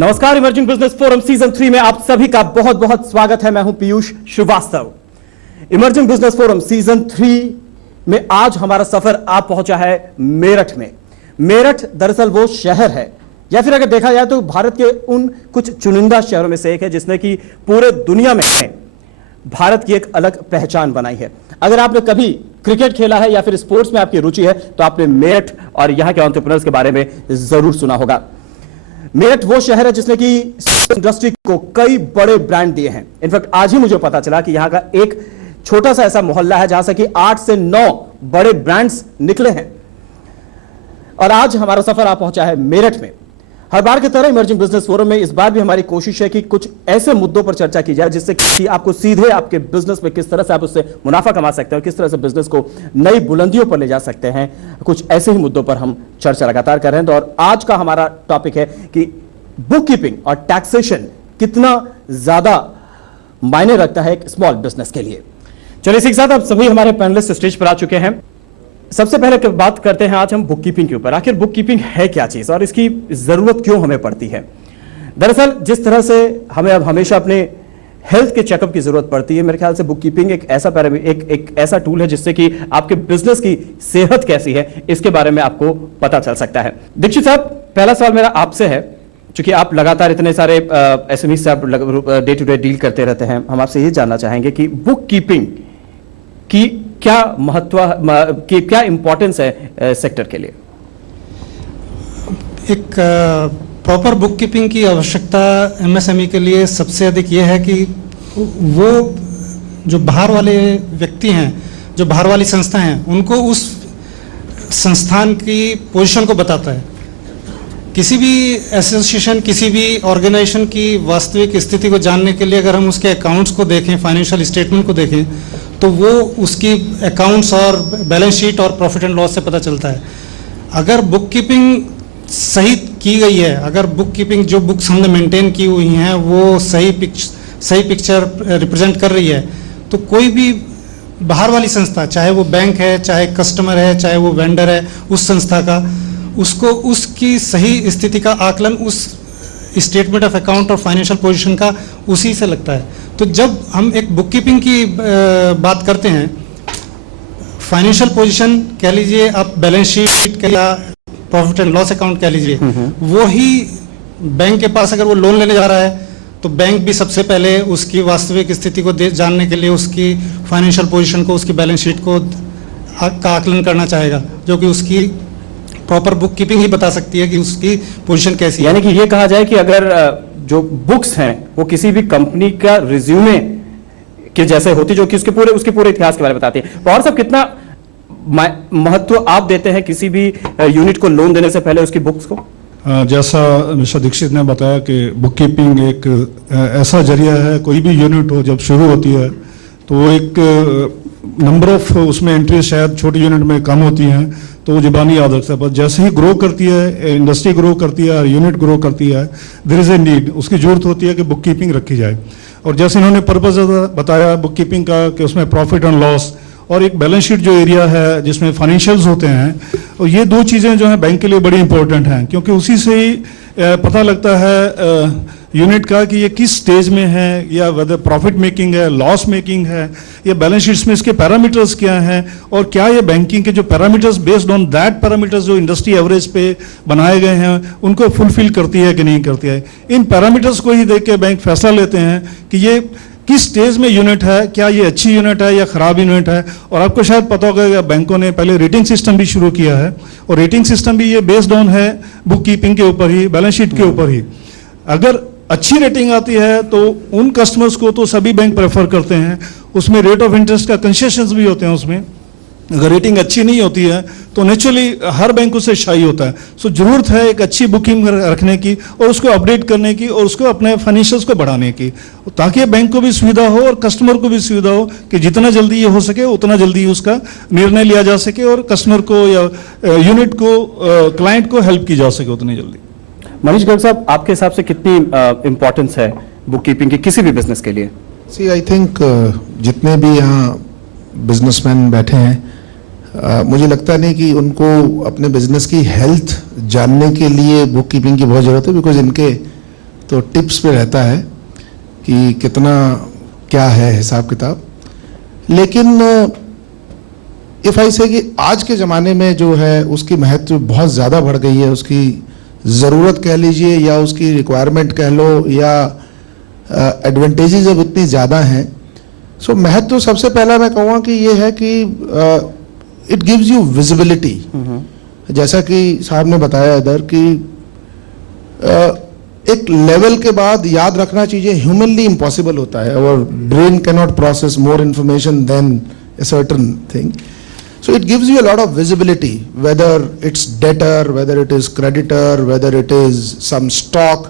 नमस्कार, emerging business forum season 3 में आप सभी का बहुत बहुत स्वागत है। मैं हूं Piyush Shrivastava. Emerging business forum season 3 में आज हमारा सफर आप पहुंचा है मेरठ में। मेरठ दरअसल वो शहर है, या फिर अगर देखा जाए तो भारत के उन कुछ चुनिंदा शहरों में से एक है जिसने कि पूरे दुनिया में भारत की एक अलग पहचान बनाई है। अगर आपने कभी क्रिकेट खेला है या फिर स्पोर्ट्स में आपकी रुचि है तो आपने मेरठ और यहां के एंटरप्रेन्योर्स के बारे में जरूर सुना होगा। मेरठ वो शहर है जिसने कि इंडस्ट्री को कई बड़े ब्रांड दिए हैं। इनफैक्ट आज ही मुझे पता चला कि यहां का एक छोटा सा ऐसा मोहल्ला है जहां से कि 8 से 9 बड़े ब्रांड्स निकले हैं। और आज हमारा सफर आ पहुंचा है मेरठ में। हर बार की तरह इमर्जिंग बिजनेस फोरम में इस बार भी हमारी कोशिश है कि कुछ ऐसे मुद्दों पर चर्चा की जाए जिससे कि आपको सीधे आपके बिजनेस में किस तरह से आप उससे मुनाफा कमा सकते हैं और किस तरह से बिजनेस को नई बुलंदियों पर ले जा सकते हैं। कुछ ऐसे ही मुद्दों पर हम चर्चा लगातार कर रहे हैं। तो और आज का हमारा टॉपिक है कि बुक कीपिंग और टैक्सेशन कितना ज्यादा मायने रखता है एक स्मॉल बिजनेस के लिए। चलिए, इसी के साथ अब सभी हमारे पैनलिस्ट स्टेज पर आ चुके हैं। सबसे पहले बात करते हैं आज हम बुक कीपिंग के ऊपर। आखिर बुक कीपिंग है क्या चीज और इसकी जरूरत क्यों हमें पड़ती है। दरअसल जिस तरह से हमें अब हमेशा अपने हेल्थ के चेकअप की जरूरत पड़ती है, मेरे ख्याल से बुक कीपिंग एक ऐसा टूल है जिससे कि आपके बिजनेस की सेहत कैसी है इसके बारे में आपको पता चल सकता है। दीक्षित साहब, पहला सवाल मेरा आपसे है, क्योंकि आप लगातार इतने सारे एसएमई से आप डे टू डे डील करते रहते हैं। हम आपसे ये जानना चाहेंगे कि बुक कीपिंग की क्या महत्व, की क्या इंपॉर्टेंस है सेक्टर के लिए। एक प्रॉपर बुक कीपिंग की आवश्यकता एमएसएमई के लिए सबसे अधिक ये है कि वो जो बाहर वाले व्यक्ति हैं, जो बाहर वाली संस्था हैं, उनको उस संस्थान की पोजीशन को बताता है। किसी भी एसोसिएशन, किसी भी ऑर्गेनाइजेशन की वास्तविक स्थिति को जानने के लिए अगर हम उसके अकाउंट्स को देखें, फाइनेंशियल स्टेटमेंट को देखें, तो वो उसकी अकाउंट्स और बैलेंस शीट और प्रॉफिट एंड लॉस से पता चलता है। अगर बुक कीपिंग सही की गई है, अगर बुक कीपिंग जो बुक्स हमने मेंटेन की हुई हैं वो सही पिक्चर रिप्रेजेंट कर रही है, तो कोई भी बाहर वाली संस्था, चाहे वो बैंक है, चाहे कस्टमर है, चाहे वो वेंडर है उस संस्था का, उसको उसकी सही स्थिति का आकलन उस स्टेटमेंट ऑफ अकाउंट और फाइनेंशियल पोजीशन का उसी से लगता है। तो जब हम एक बुक कीपिंग की बात करते हैं, फाइनेंशियल पोजीशन कह लीजिए, आप बैलेंस शीट या प्रॉफिट एंड लॉस अकाउंट कह लीजिए, वो ही बैंक के पास अगर वो लोन लेने जा रहा है तो बैंक भी सबसे पहले उसकी वास्तविक स्थिति को जानने के लिए उसकी फाइनेंशियल पोजीशन को, उसकी बैलेंस शीट को का आकलन करना चाहेगा, जो कि उसकी प्रॉपर बुक कीपिंग ही बता सकती है कि उसकी पोजीशन कैसी है। यानी कि ये कहा जाए कि अगर जो बुक्स हैं वो किसी भी कंपनी का रिज्यूमे के जैसे होती, जो कि उसके पूरे इतिहास के बारे में बताती है। पवार साहब, कितना महत्व आप देते हैं किसी भी यूनिट को लोन देने से पहले उसकी बुक्स को? जैसा मिस्टर दीक्षित ने बताया कि बुक कीपिंग एक ऐसा जरिया है, कोई भी यूनिट हो जब शुरू होती है तो वो एक नंबर ऑफ उसमें एंट्री शायद छोटी यूनिट में कम होती हैं, तो वो ज़बानी याद रखता है। पर जैसे ही ग्रो करती है, इंडस्ट्री ग्रो करती है और यूनिट ग्रो करती है, देयर इज़ ए नीड, उसकी जरूरत होती है कि बुक कीपिंग रखी जाए। और जैसे इन्होंने पर्पस बताया बुक कीपिंग का कि उसमें प्रॉफिट एंड लॉस और एक बैलेंस शीट जो एरिया है जिसमें फाइनेंशियल्स होते हैं, और ये दो चीज़ें जो हैं बैंक के लिए बड़ी इंपॉर्टेंट हैं, क्योंकि उसी से ही पता लगता है यूनिट का कि ये किस स्टेज में है, या वेदर प्रॉफिट मेकिंग है, लॉस मेकिंग है, या बैलेंस शीट्स में इसके पैरामीटर्स क्या हैं, और क्या ये बैंकिंग के जो parameters based on that parameters जो इंडस्ट्री एवरेज पे बनाए गए हैं उनको फुलफिल करती है कि नहीं करती है। इन पैरामीटर्स को ही देख के बैंक फैसला लेते हैं कि ये किस स्टेज में यूनिट है, क्या ये अच्छी यूनिट है या खराब यूनिट है। और आपको शायद पता होगा कि बैंकों ने पहले रेटिंग सिस्टम भी शुरू किया है, और रेटिंग सिस्टम भी ये बेस्ड ऑन है बुक कीपिंग के ऊपर ही, बैलेंस शीट के ऊपर ही। अगर अच्छी रेटिंग आती है तो उन कस्टमर्स को तो सभी बैंक प्रेफर करते हैं, उसमें रेट ऑफ इंटरेस्ट का कंसेशंस भी होते हैं उसमें। अगर रेटिंग अच्छी नहीं होती है तो नेचुरली हर बैंक उससे शाई होता है। सो जरूरत है एक अच्छी बुकिंग रखने की और उसको अपडेट करने की और उसको अपने फाइनेंशियल्स को बढ़ाने की, ताकि बैंक को भी सुविधा हो और कस्टमर को भी सुविधा हो कि जितना जल्दी ये हो सके उतना जल्दी उसका निर्णय लिया जा सके और कस्टमर को या यूनिट को, क्लाइंट को हेल्प की जा सके उतनी जल्दी। मनीष गर्ग साहब, आपके हिसाब से कितनी इंपॉर्टेंस है बुक कीपिंग की किसी भी बिजनेस के लिए? सी आई थिंक जितने भी यहाँ बिजनेसमैन बैठे हैं, मुझे लगता नहीं कि उनको अपने बिजनेस की हेल्थ जानने के लिए बुक कीपिंग की बहुत ज़रूरत है, बिकॉज इनके तो टिप्स पे रहता है कि कितना क्या है हिसाब किताब। लेकिन इफ आई से कि आज के ज़माने में जो है उसकी महत्व बहुत ज़्यादा बढ़ गई है, उसकी ज़रूरत कह लीजिए या उसकी रिक्वायरमेंट कह लो या एडवांटेजेस अब इतनी ज़्यादा हैं। सो महत्व सबसे पहला मैं कहूँगा कि ये है कि इट गिव्स यू विजिबिलिटी। जैसा कि साहब ने बताया इधर कि एक लेवल के बाद याद रखना चीज़ें ह्यूमनली इम्पॉसिबल होता है, और brain can not process more information than a certain thing. So it gives you a lot of visibility, whether it's debtor, whether it is creditor, whether it is some stock,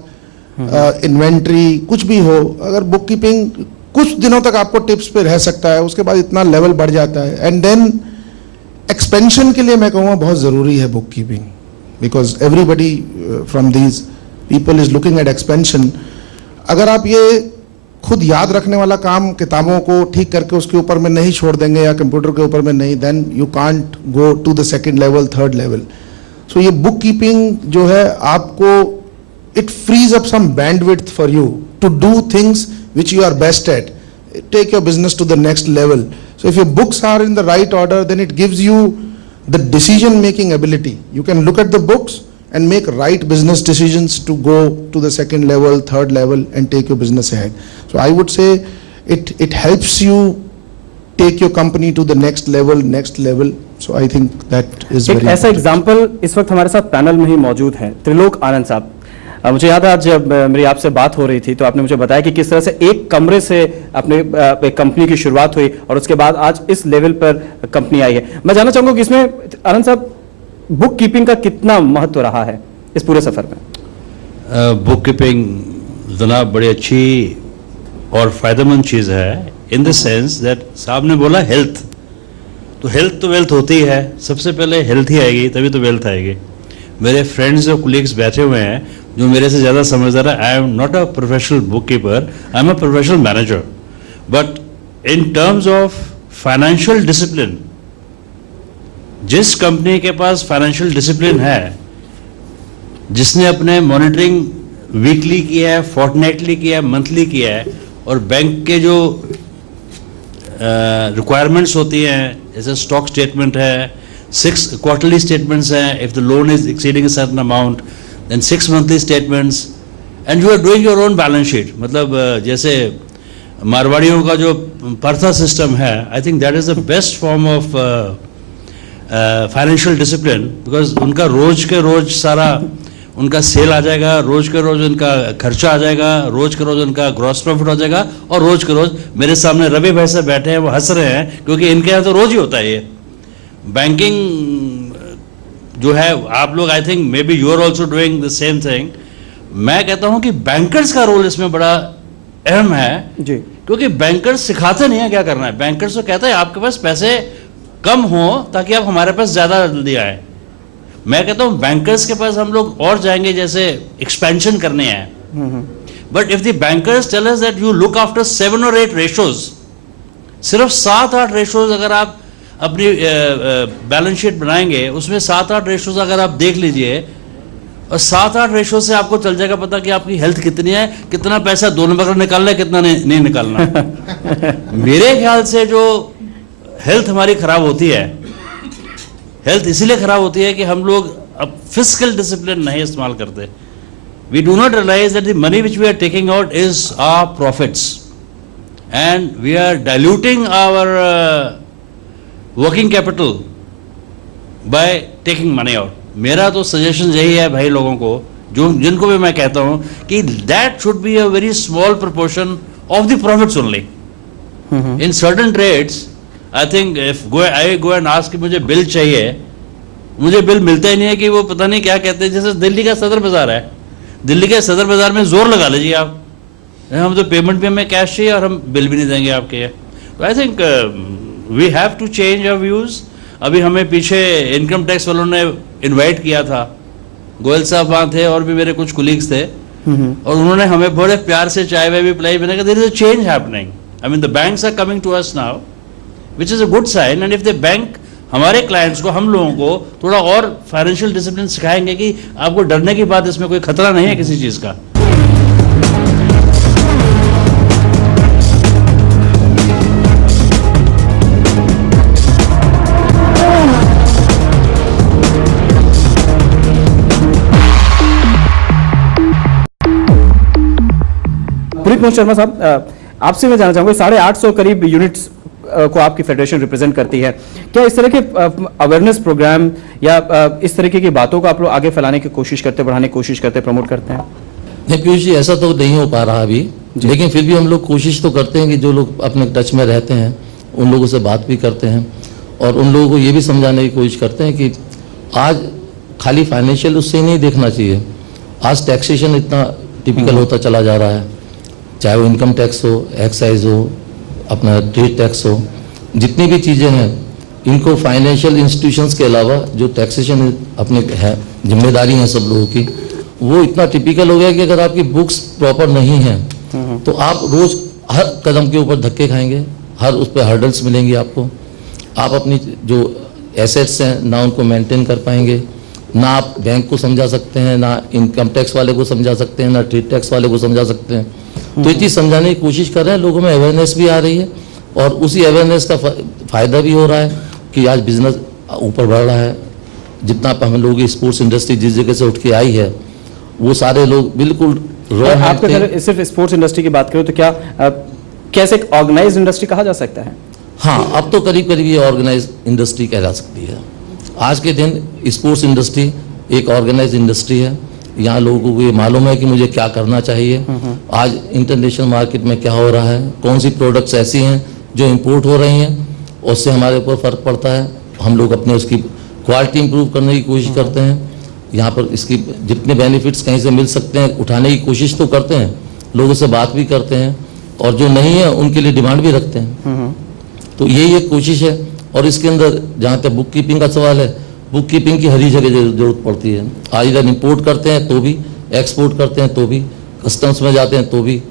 inventory, कुछ भी हो। अगर book keeping कुछ दिनों तक आपको tips पे रह सकता है, उसके बाद इतना लेवल बढ़ जाता है। एंड देन एक्सपेंशन के लिए मैं कहूँगा बहुत ज़रूरी है book keeping, because everybody from these people is looking at expansion. अगर आप ये खुद याद रखने वाला काम किताबों को ठीक करके उसके ऊपर में नहीं छोड़ देंगे या कंप्यूटर के ऊपर में नहीं, then you can't go to the second level, third level. So ये बुक कीपिंग जो है आपको it frees up some bandwidth for you to do things which you are best at, take your business to the next level. So if your books are in the right order, then it gives you the decision making ability. You can look at the books and make right business decisions to go to the second level, third level, and take your business ahead. So I would say it helps you take your company to the next level. So I think that is very एक ऐसा example इस वक्त हमारे साथ panel में ही मौजूद है, त्रिलोक आनंद साहब। मुझे याद है आज जब मेरी आपसे बात हो रही थी तो आपने मुझे बताया कि किस तरह से एक कमरे से अपने एक कंपनी की शुरुआत हुई और उसके बाद आज इस लेवल पर कंपनी आई है। मैं जानना चाहूंगा कि इसमें आनंद साहब बुक कीपिंग का कितना महत्व रहा है इस पूरे सफर में? बुक कीपिंग जनाब बड़ी अच्छी और फायदेमंद चीज़ है, इन द सेंस दैट साहब ने बोला हेल्थ, तो हेल्थ तो वेल्थ होती है, सबसे पहले हेल्थ ही आएगी तभी तो वेल्थ आएगी। मेरे फ्रेंड्स और कोलीग्स बैठे हुए हैं जो मेरे से ज़्यादा समझदार है। I am not a professional book keeper, I am a professional manager, but in terms of financial discipline, जिस कंपनी के पास फाइनेंशियल डिसिप्लिन है, जिसने अपने मॉनिटरिंग वीकली किया है, फोर्टनाइटली किया है, मंथली किया है, और बैंक के जो रिक्वायरमेंट्स होती हैं जैसे स्टॉक स्टेटमेंट है, 6 क्वार्टरली स्टेटमेंट्स हैं, if the loan is exceeding a certain amount, then 6 monthly statements, and you are doing your own balance sheet. मतलब जैसे मारवाड़ियों का जो परथा सिस्टम है, I think that is the best form of financial discipline, because उनका रोज के रोज सारा उनका सेल आ जाएगा, रोज के रोज उनका खर्चा आ जाएगा, रोज के रोज उनका ग्रॉस प्रॉफिट हो जाएगा, और रोज के रोज मेरे सामने रवि भाई से बैठे हैं, वो हंस रहे हैं क्योंकि इनके यहाँ तो रोज ही होता है ये बैंकिंग जो है। आप लोग I think maybe you are also doing the same thing. मैं कहता हूँ कि बैंकर्स का रोल इसमें बड़ा अहम है जी, क्योंकि बैंकर्स सिखाते नहीं है क्या करना है। बैंकर्स तो कहते हैं आपके पास पैसे कम हो ताकि आप हमारे पास ज्यादा जल्दी आए। मैं कहता हूं बैंकर्स के पास हम लोग और जाएंगे जैसे एक्सपेंशन करने हैं, but if the bankers tell us that you look after 7 or 8 ratios, सिर्फ 7-8 रेशोज अगर आप अपनी बैलेंस शीट बनाएंगे, उसमें 7-8 रेशोज अगर आप देख लीजिए, और 7-8 रेशो से आपको चल जाएगा पता कि आपकी हेल्थ कितनी है, कितना पैसा 2 नंबर का निकालना है, कितना नहीं निकालना। मेरे ख्याल से जो हेल्थ हमारी खराब होती है, हेल्थ इसीलिए खराब होती है कि हम लोग अब फिजिकल डिसिप्लिन नहीं इस्तेमाल करते। We do not realise that the money which we are taking out is our profits, and we are diluting our working capital by taking money out. मेरा तो सजेशन यही है भाई लोगों को, जो जिनको भी मैं कहता हूं कि that should be a very small proportion of the profits only. In certain trades I think if I go and ask कि मुझे बिल चाहिए, मुझे बिल मिलता ही नहीं है कि वो पता नहीं क्या कहते हैं। जैसे दिल्ली का सदर बाजार है, दिल्ली के सदर बाजार में जोर लगा लीजिए आप, हम तो पेमेंट भी हमें कैश चाहिए और हम बिल भी नहीं देंगे आपके। तो I think we have to change our views. अभी हमें पीछे इनकम टैक्स वालों ने इन्वाइट किया था, गोयल साहब वहाँ थे और भी मेरे कुछ कोलीग्स थे, और उन्होंने हमें बड़े प्यार से चाय वाय भी पिलाई। मैंने कहा there is a change happening, I mean the banks are coming to us now, which is a good sign, and if the bank हमारे क्लाइंट्स को, हम लोगों को थोड़ा और फाइनेंशियल डिसिप्लिन सिखाएंगे कि आपको डरने की बात, इसमें कोई खतरा नहीं है किसी चीज का। मोहन शर्मा साहब, आपसे मैं जानना चाहूंगा 850 करीब यूनिट्स को आपकी फेडरेशन रिप्रेजेंट करती है, क्या इस तरह के अवेयरनेस प्रोग्राम या इस तरीके की बातों को आप लोग आगे फैलाने की कोशिश करते, बढ़ाने की कोशिश करते, प्रमोट करते हैं? नहीं पीयूष जी, ऐसा तो नहीं हो पा रहा अभी, लेकिन फिर भी हम लोग कोशिश तो करते हैं कि जो लोग अपने टच में रहते हैं उन लोगों से बात भी करते हैं और उन लोगों को ये भी समझाने की कोशिश करते हैं कि आज खाली फाइनेंशियल उससे ही नहीं देखना चाहिए। आज टैक्सेशन इतना टिपिकल होता चला जा रहा है, चाहे वो इनकम टैक्स हो, एक्साइज हो, अपना ट्रेड टैक्स हो, जितनी भी चीज़ें हैं इनको फाइनेंशियल इंस्टीट्यूशंस के अलावा जो टैक्सेशन अपने है जिम्मेदारी है सब लोगों की, वो इतना टिपिकल हो गया कि अगर आपकी बुक्स प्रॉपर नहीं हैं तो आप रोज हर कदम के ऊपर धक्के खाएंगे, हर उस पर हर्डल्स मिलेंगी आपको। आप अपनी जो एसेट्स हैं ना उनको मेंटेन कर पाएंगे, ना आप बैंक को समझा सकते हैं, ना इनकम टैक्स वाले को समझा सकते हैं, ना ट्रेड टैक्स वाले को समझा सकते हैं। तो ये चीज़ समझाने की कोशिश कर रहे हैं, लोगों में अवेयरनेस भी आ रही है और उसी अवेयरनेस का फ़ायदा भी हो रहा है कि आज बिजनेस ऊपर बढ़ रहा है। जितना हम लोग स्पोर्ट्स इंडस्ट्री जिस जगह से उठ के आई है वो सारे लोग बिल्कुल आपके अगर सिर्फ स्पोर्ट्स इंडस्ट्री की बात करें तो क्या कैसे एक ऑर्गेनाइज्ड इंडस्ट्री कहा जा सकता है? हाँ, अब तो करीब करीब ये ऑर्गेनाइज इंडस्ट्री कह जा सकती है। आज के दिन स्पोर्ट्स इंडस्ट्री एक ऑर्गेनाइज इंडस्ट्री है। यहाँ लोगों को ये मालूम है कि मुझे क्या करना चाहिए। आज इंटरनेशनल मार्केट में क्या हो रहा है, कौन सी प्रोडक्ट्स ऐसी हैं जो इंपोर्ट हो रही हैं, उससे हमारे ऊपर फ़र्क पड़ता है। हम लोग अपने उसकी क्वालिटी इंप्रूव करने की कोशिश करते हैं। यहाँ पर इसकी जितने बेनिफिट्स कहीं से मिल सकते हैं उठाने की कोशिश तो करते हैं, लोगों से बात भी करते हैं और जो नहीं है उनके लिए डिमांड भी रखते हैं। तो यही एक कोशिश है। और इसके अंदर जहाँ तक बुक कीपिंग का सवाल है, बुक कीपिंग की हर जगह जरूरत पड़ती है। आज इधर इंपोर्ट करते हैं तो भी, एक्सपोर्ट करते हैं तो भी, कस्टम्स में जाते हैं तो भी,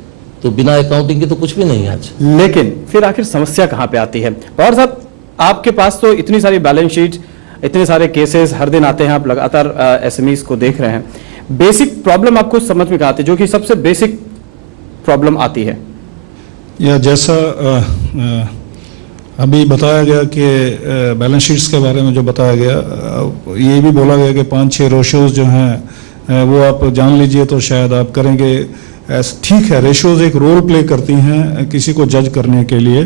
तो बिना अकाउंटिंग के तो कुछ भी नहीं है आज। लेकिन फिर आखिर समस्या कहाँ पे आती है? पवार साहब, आपके पास तो इतनी सारी बैलेंस शीट, इतने सारे केसेस हर दिन आते हैं, आप लगातार एसएमईज को देख रहे हैं। बेसिक प्रॉब्लम आपको समझ में कहाँ आती है, जो कि सबसे बेसिक प्रॉब्लम आती है? या जैसा अभी बताया गया कि बैलेंस शीट्स के बारे में जो बताया गया, ये भी बोला गया कि 5-6 रेशियोज जो हैं वो आप जान लीजिए तो शायद आप करेंगे। ठीक है, रेशियोज एक रोल प्ले करती हैं किसी को जज करने के लिए,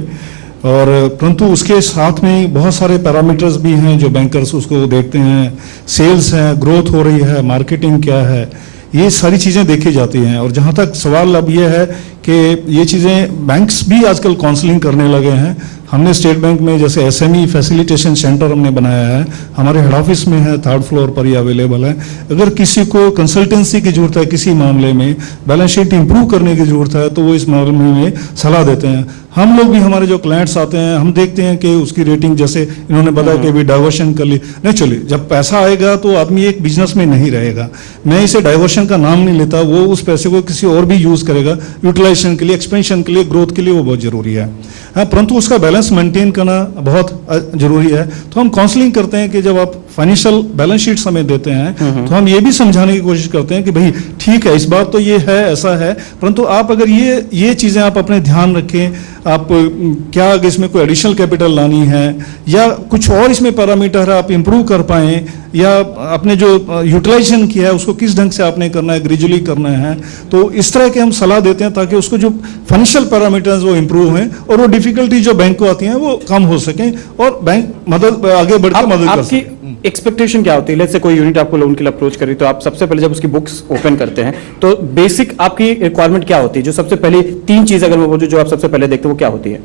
और परंतु उसके साथ में बहुत सारे पैरामीटर्स भी हैं जो बैंकर्स उसको देखते हैं। सेल्स है, ग्रोथ हो रही है, मार्केटिंग क्या है, ये सारी चीज़ें देखी जाती हैं। और जहाँ तक सवाल अब ये है कि ये चीज़ें बैंक्स भी आजकल काउंसलिंग करने लगे हैं। हमने स्टेट बैंक में जैसे एसएमई फैसिलिटेशन सेंटर हमने बनाया है, हमारे हेड ऑफिस में है, 3rd फ्लोर पर ही अवेलेबल है। अगर किसी को कंसल्टेंसी की जरूरत है, किसी मामले में बैलेंस शीट इंप्रूव करने की जरूरत है, तो वो इस मामले में सलाह देते हैं। हम लोग भी, हमारे जो क्लाइंट्स आते हैं, हम देखते हैं कि उसकी रेटिंग, जैसे इन्होंने बताया कि भी डाइवर्शन कर ली, नहीं चलिए, जब पैसा आएगा तो आदमी एक बिजनेस में नहीं रहेगा। मैं इसे डाइवर्शन का नाम नहीं लेता, वो उस पैसे को किसी और भी यूज करेगा, यूटिलाइजेशन के लिए, एक्सपेंशन के लिए, ग्रोथ के लिए, वो बहुत जरूरी है। हाँ, परंतु उसका बैलेंस मेंटेन करना बहुत जरूरी है। तो हम काउंसलिंग करते हैं कि जब आप फाइनेंशियल बैलेंस शीट हमें देते हैं तो हम ये भी समझाने की कोशिश करते हैं कि भाई ठीक है, इस बात तो ये है, ऐसा है, परंतु आप अगर ये चीजें आप अपने ध्यान रखें, आप क्या अगर इसमें कोई एडिशनल कैपिटल लानी है या कुछ और इसमें पैरामीटर है आप इंप्रूव कर पाएं, या अपने जो यूटिलाइजेशन किया है उसको किस ढंग से आपने करना है, ग्रेजुअली करना है, तो इस तरह के हम सलाह देते हैं ताकि उसको जो फाइनेंशियल पैरामीटर्स वो इंप्रूव हैं और वो डिफिकल्टी जो बैंक को आती हैं वो कम हो सकें और बैंक मदद आगे बढ़कर मदद कर सके। आपकी एक्सपेक्टेशन क्या होती है? लेट्स से कोई यूनिट आपको लोन के लिए अप्रोच करी, तो आप सबसे पहले जब उसकी बुक्स ओपन करते हैं तो बेसिक आपकी रिक्वायरमेंट क्या होती है? जो सबसे पहले 3 चीज अगर मैं बोलूं जो आप सबसे पहले देखते हैं वो क्या होती है?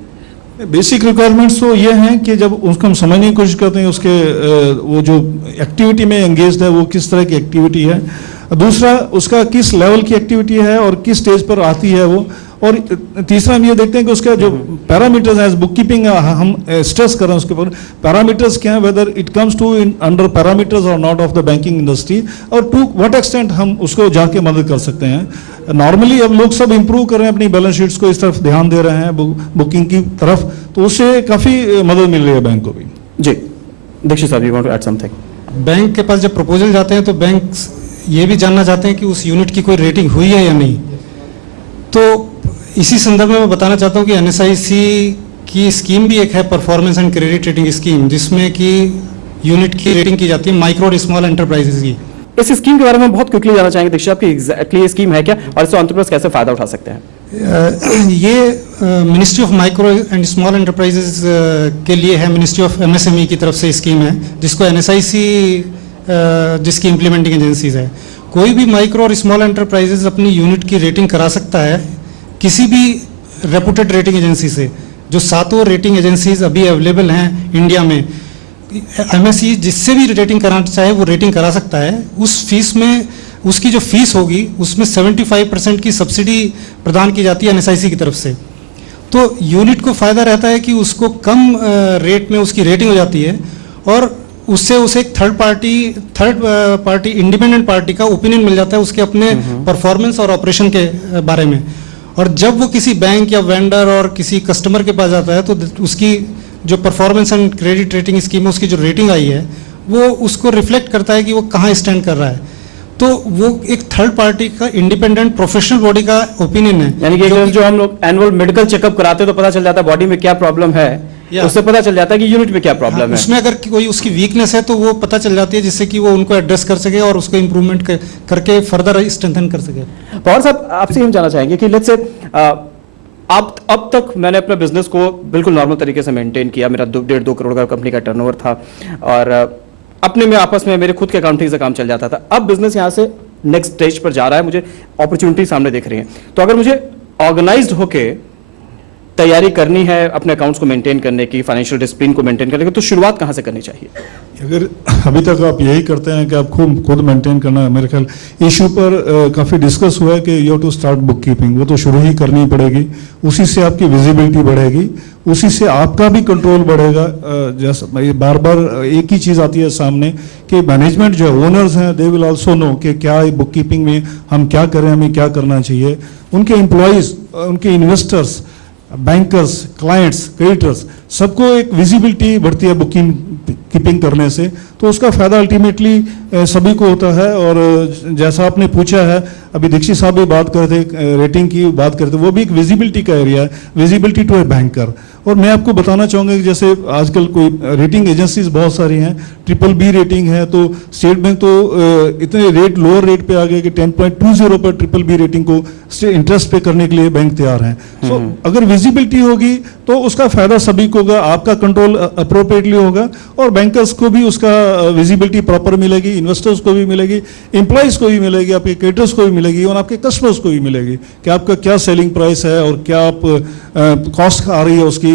बेसिक रिक्वायरमेंट्स तो ये हैं कि जब उसको हम समझने की कोशिश करते हैं उसके वो जो एक्टिविटी में एंगेज्ड है वो किस तरह की एक्टिविटी है, दूसरा उसका किस लेवल की एक्टिविटी है और किस स्टेज पर आती है वो, और तीसरा हम ये देखते हैं कि उसका जो पैरामीटर्स है, बुक कीपिंग हम स्ट्रेस कर रहे हैं उसके ऊपर, पैरामीटर्स क्या है, whether it comes to under parameters or not of the banking industry, और टू व्हाट एक्सटेंट हम उसको जाके मदद कर सकते हैं। नॉर्मली अब लोग सब इंप्रूव कर रहे हैं अपनी बैलेंस शीट्स को, इस तरफ ध्यान दे रहे हैं बुकिंग की तरफ, तो उससे काफ़ी मदद मिल रही है बैंक को भी। जी दीक्षित साहब, you want to add something? Bank के पास जब प्रपोजल जाते हैं तो बैंक ये भी जानना चाहते हैं कि उस यूनिट की कोई रेटिंग हुई है या नहीं। तो इसी संदर्भ में मैं बताना चाहता हूँ कि एनएसआईसी की स्कीम भी एक है, performance and credit rating scheme, जिसमें कि यूनिट की रेटिंग की जाती है माइक्रो और स्मॉल एंटरप्राइजेस की। इस स्कीम के बारे में बहुत क्विकली जानना चाहेंगे दीक्षित, आपकी एग्जैक्टली स्कीम है क्या और इससे एंटरप्रेन्योर्स कैसे फायदा उठा सकते हैं? ये ministry of micro and small enterprises के लिए है, मिनिस्ट्री ऑफ एमएसएमई की तरफ से स्कीम है, जिसको एनएसआईसी जिसकी इम्प्लीमेंटिंग एजेंसीज है। कोई भी माइक्रो और स्मॉल एंटरप्राइजेज अपनी यूनिट की रेटिंग करा सकता है किसी भी रेपुटेड रेटिंग एजेंसी से। जो 7 रेटिंग एजेंसीज अभी अवेलेबल हैं इंडिया में, एमएसई जिससे भी रेटिंग कराना चाहे वो रेटिंग करा सकता है। उस फीस में, उसकी जो फीस होगी उसमें 75% की सब्सिडी प्रदान की जाती है एनएसआईसी की तरफ से। तो यूनिट को फायदा रहता है कि उसको कम रेट में उसकी रेटिंग हो जाती है और उससे उसे एक थर्ड पार्टी इंडिपेंडेंट पार्टी का ओपिनियन मिल जाता है उसके अपने परफॉर्मेंस और ऑपरेशन के बारे में। और जब वो किसी बैंक या वेंडर और किसी कस्टमर के पास जाता है तो उसकी जो performance and credit rating scheme है, उसकी जो रेटिंग आई है वो उसको रिफ्लेक्ट करता है कि वो कहाँ स्टैंड कर रहा है। तो वो एक थर्ड पार्टी का इंडिपेंडेंट प्रोफेशनल बॉडी का ओपिनियन है। यानी कि जो हम लोग एनुअल मेडिकल चेकअप कराते हैं तो पता चल जाता है बॉडी में क्या प्रॉब्लम है, उससे पता चल जाता है कि यूनिट में क्या प्रॉब्लम है। उसमें अगर कोई उसकी वीकनेस है तो वो पता चल जाती है, जिससे कि वो उनको एड्रेस कर सके और उसको इम्प्रूवमेंट करके फर्दर स्ट्रेंथन कर सके। पवार साहब, आपसे हम जानना चाहेंगे कि लेट्स से अब तक मैंने अपने बिजनेस को बिल्कुल नॉर्मल तरीके से मेंटेन किया, मेरा 1.5-2 करोड़ का कंपनी का टर्नओवर था और अपने में आपस में मेरे खुद के अकाउंटिंग से काम चल जाता था। अब बिजनेस यहाँ से नेक्स्ट स्टेज पर जा रहा है, मुझे अपॉर्चुनिटी सामने दिख रही है। तो अगर मुझे ऑर्गेनाइज्ड होके तैयारी करनी है अपने अकाउंट्स को मेंटेन करने की, फाइनेंशियल डिसिप्लिन को मेंटेन करने की, तो शुरुआत कहाँ से करनी चाहिए? अगर अभी तक आप यही करते हैं कि आप खुद मेंटेन करना है, मेरे ख्याल इशू पर काफ़ी डिस्कस हुआ है कि you have to start bookkeeping. वो तो शुरू ही करनी पड़ेगी, उसी से आपकी विजिबिलिटी बढ़ेगी, उसी से आपका भी कंट्रोल बढ़ेगा। जैसे बार बार एक ही चीज़ आती है सामने कि मैनेजमेंट जो है, ओनर्स हैं, दे विल आल्सो नो कि क्या बुक कीपिंग में हम क्या करें, हमें क्या करना चाहिए। उनके एम्प्लॉयज़, उनके इन्वेस्टर्स, बैंकर्स, क्लाइंट्स, क्रेडिटर्स, सबको एक विजिबिलिटी बढ़ती है बुक कीपिंग करने से, तो उसका फायदा अल्टीमेटली सभी को होता है। और जैसा आपने पूछा है, अभी दीक्षित साहब भी बात करते, रेटिंग की बात करते, वो भी एक विजिबिलिटी का एरिया है, विजिबिलिटी टू ए बैंकर। और मैं आपको बताना चाहूँगा कि जैसे आजकल कोई रेटिंग एजेंसीज बहुत सारी हैं, BBB रेटिंग है, तो स्टेट बैंक तो इतने रेट लोअर रेट पे आ गए कि 10.20 पर BBB रेटिंग को इंटरेस्ट पे करने के लिए बैंक तैयार हैं। सो अगर विजिबिलिटी होगी तो उसका फायदा सभी को होगा, आपका कंट्रोल अप्रोप्रिएटली होगा और बैंकर्स को भी उसका विजिबिलिटी प्रॉपर मिलेगी, इन्वेस्टर्स को भी मिलेगी, एम्प्लॉयज को भी मिलेगी, आपके क्रेडिटर्स को भी मिलेगी और आपके कस्टमर्स को भी मिलेगी कि आपका क्या सेलिंग प्राइस है और क्या आप कॉस्ट आ रही है उसकी,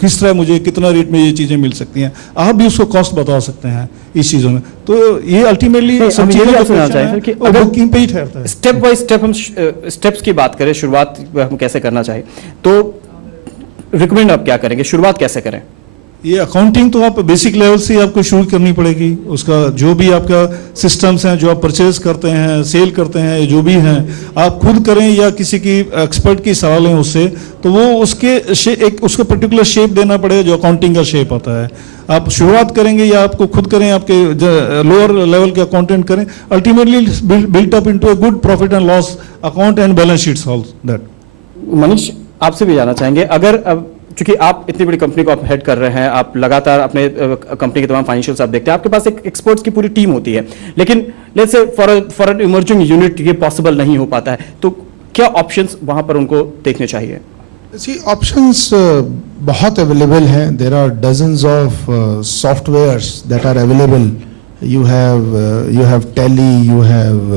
किस तरह मुझे कितना रेट में ये चीज़ें मिल सकती हैं, आप भी उसको कॉस्ट बता सकते हैं इस चीज़ों में। तो ये अल्टीमेटली सब चीज़ों को बुकिंग पे ही ठहरता है। स्टेप बाय स्टेप हम स्टेप्स की बात करें, शुरुआत हम कैसे करना चाहिए, तो रिकमेंड आप क्या करेंगे, शुरुआत कैसे करें? ये अकाउंटिंग तो आप बेसिक लेवल से आपको शुरू करनी पड़ेगी। उसका जो भी आपका सिस्टम्स हैं, जो आप परचेज करते हैं, सेल करते हैं, जो भी हैं, आप खुद करें या किसी की एक्सपर्ट की सलाह लें उससे, तो वो उसको पर्टिकुलर शेप देना पड़ेगा जो अकाउंटिंग का शेप आता है। आप शुरुआत करेंगे या आपको खुद करें, आपके लोअर लेवल के अकाउंटेंट करें, ultimately built up into a good profit and loss account and balance sheets all that. Manish, आपसे भी जानना चाहेंगे, अगर चूंकि आप इतनी बड़ी कंपनी को आप हेड कर रहे हैं, आप लगातार अपने कंपनी के तमाम फाइनेंशियल्स आप देखते हैं, आपके पास एक एक्सपर्ट्स की पूरी टीम होती है, लेकिन let's say for an emerging unit ये पॉसिबल नहीं हो पाता है, तो क्या ऑप्शंस वहां पर उनको देखने चाहिए? See, options बहुत अवेलेबल हैं. There are dozens of softwares that are available. You have Tally, you have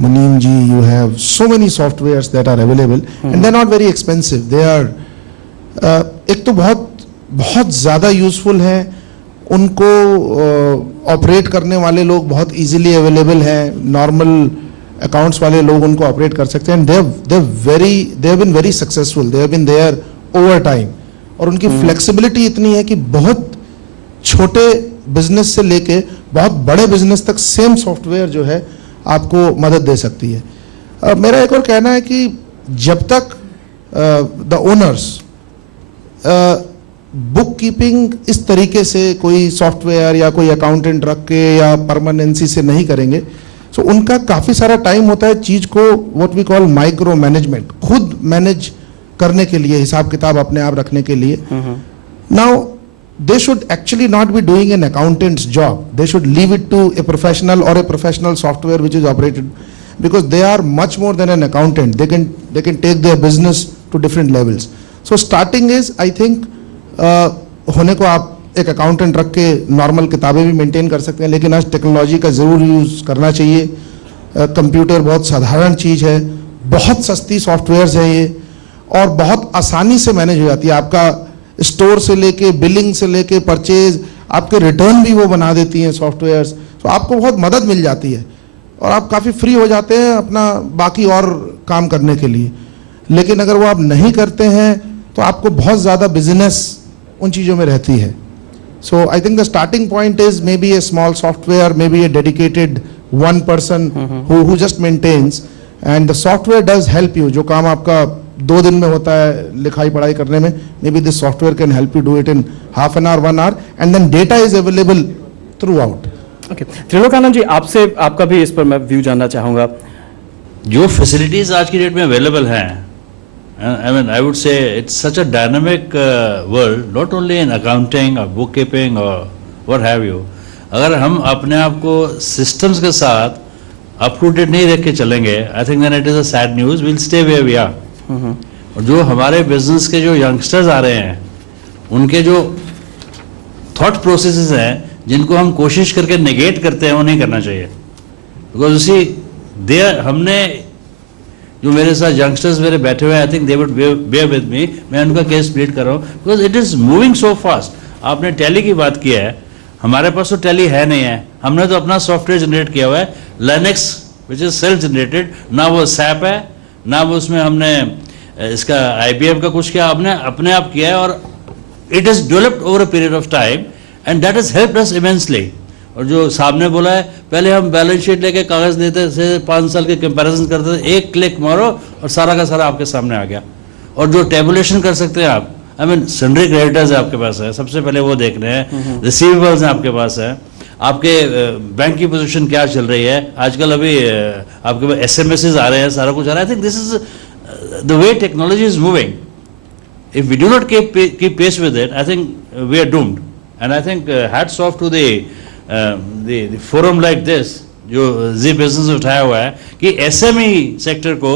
Muneemji, you have so many softwares that are available, and they're not very expensive. They are एक तो बहुत ज़्यादा useful है, उनको operate करने वाले लोग बहुत इजीली अवेलेबल हैं, नॉर्मल अकाउंट्स वाले लोग उनको ऑपरेट कर सकते हैं. They have been very successful, they have been there over time. और उनकी फ्लेक्सिबिलिटी इतनी है कि बहुत छोटे बिजनेस से लेके बहुत बड़े बिजनेस तक सेम सॉफ्टवेयर जो है आपको मदद दे सकती है. मेरा एक और कहना है कि जब तक द ओनर्स बुक कीपिंग इस तरीके से कोई सॉफ्टवेयर या कोई अकाउंटेंट रख के या परमानेंसी से नहीं करेंगे, तो उनका काफ़ी सारा टाइम होता है चीज़ को what we call micro management, खुद मैनेज करने के लिए, हिसाब किताब अपने आप रखने के लिए. Now they should actually not be doing an accountant's job. They should leave it to a professional or a professional software which is operated, because they are much more than an accountant. They can take their business to different levels. So starting is, I think, होने को आप एक accountant रख के normal किताबें भी maintain कर सकते हैं, लेकिन आज टेक्नोलॉजी का ज़रूर यूज़ करना चाहिए. कंप्यूटर बहुत साधारण चीज़ है, बहुत सस्ती सॉफ्टवेयर्स है ये, और बहुत आसानी से मैनेज हो जाती है. आपका स्टोर से लेके बिलिंग से लेके परचेज, आपके रिटर्न भी वो बना देती हैं सॉफ्टवेयर्स. तो आपको बहुत मदद मिल जाती है और आप काफ़ी फ्री हो जाते हैं अपना बाकी और काम करने के लिए. लेकिन अगर वो आप नहीं करते हैं तो आपको बहुत ज़्यादा बिजनेस उन चीज़ों में रहती है. So I think the starting point is maybe a small software, maybe a dedicated one person who just maintains, and the software does help you. जो काम आपका 2 दिन में होता है लिखाई पढ़ाई करने में, maybe this software can help you do it in half an hour, 1 hour, and then data is available throughout. Okay. त्रिलोकानंद जी, आपसे आपका भी इस पर मैं व्यू जानना चाहूँगा. जो फैसिलिटीज आज की डेट में अवेलेबल हैं, I mean, I would say it's such a dynamic world, not only in accounting or bookkeeping or what have you. अगर हम अपने आप को systems के साथ up to date नहीं रख के चलेंगे, I think then it is a sad news. We'll stay where we are. और जो हमारे business के जो youngsters आ रहे हैं, उनके जो thought processes हैं, जिनको हम कोशिश करके negate करते हैं, वो नहीं करना चाहिए. Because you see, हमने जो मेरे साथ यंगस्टर्स मेरे बैठे हुए हैं, I think they would bear with me. मैं उनका केस प्लीड कर रहा हूँ because it is moving so fast. आपने टैली की बात की है, हमारे पास तो टैली है नहीं है. हमने तो अपना सॉफ्टवेयर जनरेट किया हुआ है, Linux which is self generated. ना वो सैप है, ना वो उसमें हमने इसका IBM का कुछ किया, हमने अपने आप किया है. और it is developed over a period of time and that is helped us immensely. और जो साहब ने बोला है, पहले हम बैलेंस शीट लेके कागज देते थे, 5 साल के कंपैरिजन करते थे, एक क्लिक मारो और सारा का सारा आपके सामने आ गया. और जो टेबुलेशन कर सकते हैं आप, आई मीन सन्ड्री क्रेडिटर्स आपके पास है, सबसे पहले वो देखने हैं, रिसीवेबल्स हैं आपके पास है, आपके बैंक की पोजीशन क्या चल रही है. आजकल अभी आपके पास SMSs आ रहे हैं, सारा कुछ आ रहा है. I think this is the way technology is moving. If we do not keep pace with it, I think we are doomed. And I think hats off to the forum like this जो जी business उठाया हुआ है कि SME sector को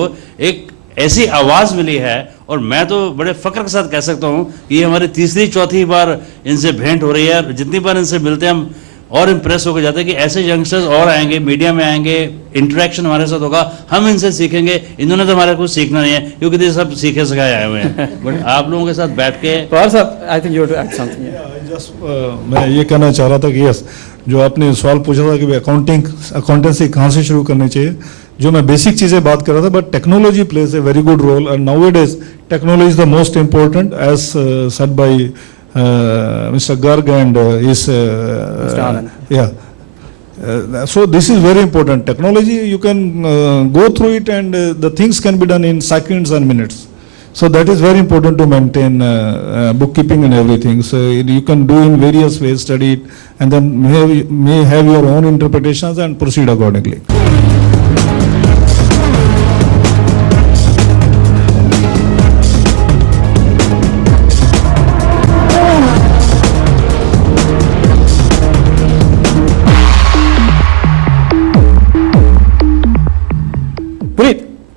एक ऐसी आवाज़ मिली है. और मैं तो बड़े फख्र के साथ कह सकता हूँ कि ये हमारी तीसरी चौथी बार इनसे भेंट हो रही है. जितनी बार इनसे मिलते हैं हम और इम्प्रेस होकर जाते हैं कि ऐसे यंगस्टर्स और आएंगे, मीडिया में आएंगे, इंटरेक्शन हमारे साथ होगा, हम इनसे सीखेंगे. इन्होंने तो हमारे कुछ सीखना नहीं है क्योंकि ये सब सीखे सिखाए आए हुए हैं. बट आप लोगों के साथ बैठ के I think you to add something. मैं ये कहना चाह रहा था कि यस, जो आपने सवाल पूछा था कि अकाउंटेंसी कहाँ से शुरू करनी चाहिए, जो मैं बेसिक चीज़ें बात कर रहा था, but technology plays a very good role. And nowadays technology is the most important as said by Mr. Garg and Mr. Anand. So this is very important. Technology, you can go through it and the things can be done in seconds and minutes. So that is very important to maintain bookkeeping and everything. So you can do in various ways, study it, and then may have your own interpretations and proceed accordingly.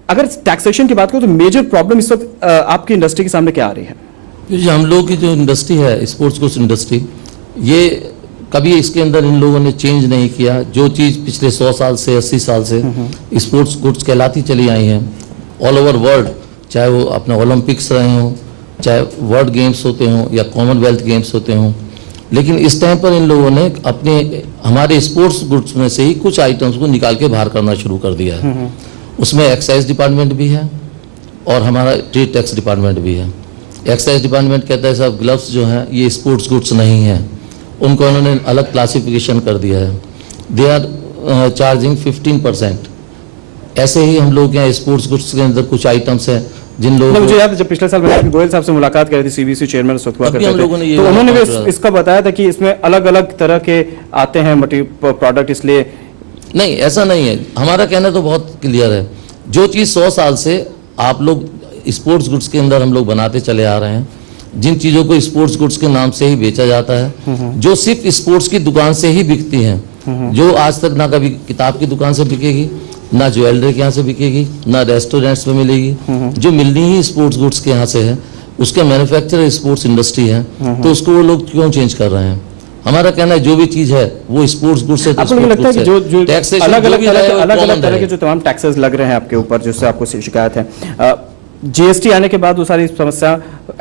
अगर taxation की बात करो तो major problem इस वक्त आपकी industry के सामने क्या आ रही है? जो हम लोग की जो इंडस्ट्री है, स्पोर्ट्स गुड्स इंडस्ट्री, ये कभी इसके अंदर इन लोगों ने चेंज नहीं किया. जो चीज़ पिछले 100 साल से 80 साल से स्पोर्ट्स गुड्स कहलाती चली आई हैं ऑल ओवर वर्ल्ड, चाहे वो अपने ओलंपिक्स रहे हों, चाहे वर्ल्ड गेम्स होते हों या कॉमनवेल्थ गेम्स होते हों. लेकिन इस टाइम पर इन लोगों ने अपने हमारे स्पोर्ट्स गुड्स में से ही कुछ आइटम्स को निकाल के बाहर करना शुरू कर दिया है. उसमें एक्साइज डिपार्टमेंट भी है और हमारा ट्रेड टैक्स डिपार्टमेंट भी है. एक्साइज डिपार्टमेंट कहता है साहब ग्लव्स जो हैं ये स्पोर्ट्स गुड्स नहीं हैं, उनको उन्होंने अलग क्लासिफिकेशन कर दिया है. They are charging 15%. ऐसे ही हम लोग यहाँ स्पोर्ट्स गुड्स के अंदर कुछ आइटम्स हैं जिन लोगों मुझे याद है जब पिछले साल मैंने गोयल साहब से मुलाकात करी थी, CBC चेयरमैन उस वक्त हुआ करते थे, तो उन्होंने भी इसका बताया था कि इसमें अलग अलग तरह के आते हैं प्रोडक्ट. इसलिए नहीं, ऐसा नहीं है. हमारा कहना तो बहुत क्लियर है. जो चीज़ 100 साल से आप लोग स्पोर्ट्स गुड्स के अंदर हम लोग बनाते चले आ रहे हैं, जिन चीज़ों को स्पोर्ट्स गुड्स के नाम से ही बेचा जाता है, जो सिर्फ स्पोर्ट्स की दुकान से ही बिकती हैं, जो आज तक ना कभी किताब की दुकान से बिकेगी, ना ज्वेलरी के यहाँ से बिकेगी, ना रेस्टोरेंट्स में मिलेगी, जो मिलनी ही स्पोर्ट्स गुड्स के यहाँ से है, उसका मैन्युफैक्चरर स्पोर्ट्स इंडस्ट्री है, तो उसको वो लोग क्यों चेंज कर रहे हैं? हमारा कहना है जो भी चीज है वो स्पोर्ट्स गुड्स से, आपको नहीं लगता है कि जो टैक्सेशन अलग अलग अलग तरह के जो तमाम टैक्सेस लग रहे हैं आपके ऊपर, जिससे आपको शिकायत है, जीएसटी आने के बाद वो सारी समस्या